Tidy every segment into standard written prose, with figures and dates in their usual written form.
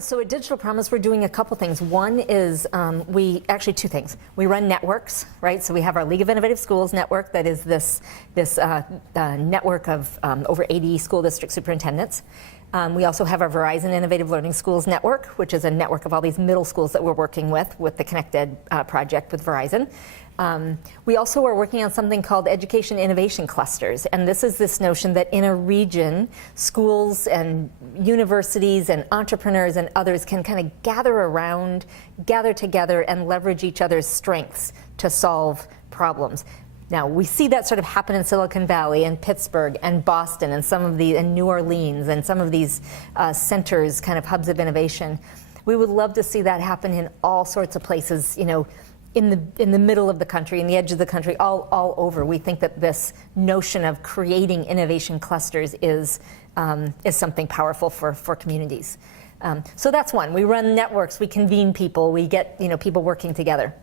So at Digital Promise, we're doing a couple things. One is two things. We run networks, right? So we have our League of Innovative Schools network that is this network of over 80 school district superintendents. We also have our Verizon Innovative Learning Schools network, which is a network of all these middle schools that we're working with the Connected project with Verizon. We also are working on something called Education Innovation Clusters, and this is this notion that in a region, schools and universities and entrepreneurs and others can kind of gather together and leverage each other's strengths to solve problems. Now, we see that sort of happen in Silicon Valley and Pittsburgh and Boston and and New Orleans and some of these centers, kind of hubs of innovation. We would love to see that happen in all sorts of places, you know, in the middle of the country, in the edge of the country, all over. We think that this notion of creating innovation clusters is something powerful for communities. So that's one. We run networks, we convene people, we get people working together.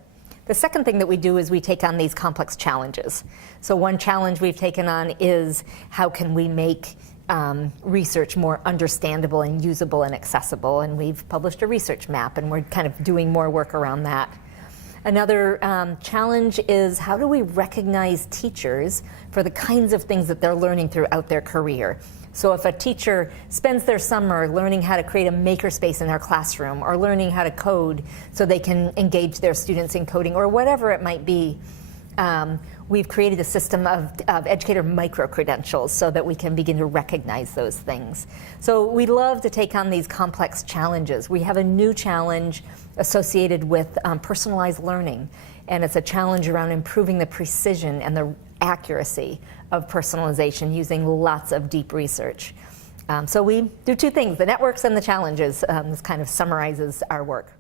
The second thing that we do is we take on these complex challenges. So one challenge we've taken on is how can we make research more understandable and usable and accessible, and we've published a research map and we're kind of doing more work around that. Another challenge is how do we recognize teachers for the kinds of things that they're learning throughout their career. So if a teacher spends their summer learning how to create a makerspace in their classroom or learning how to code so they can engage their students in coding or whatever it might be, we've created a system of educator micro-credentials so that we can begin to recognize those things. So we love to take on these complex challenges. We have a new challenge associated with personalized learning, and it's a challenge around improving the precision and the accuracy of personalization using lots of deep research. So we do two things, the networks and the challenges. This kind of summarizes our work.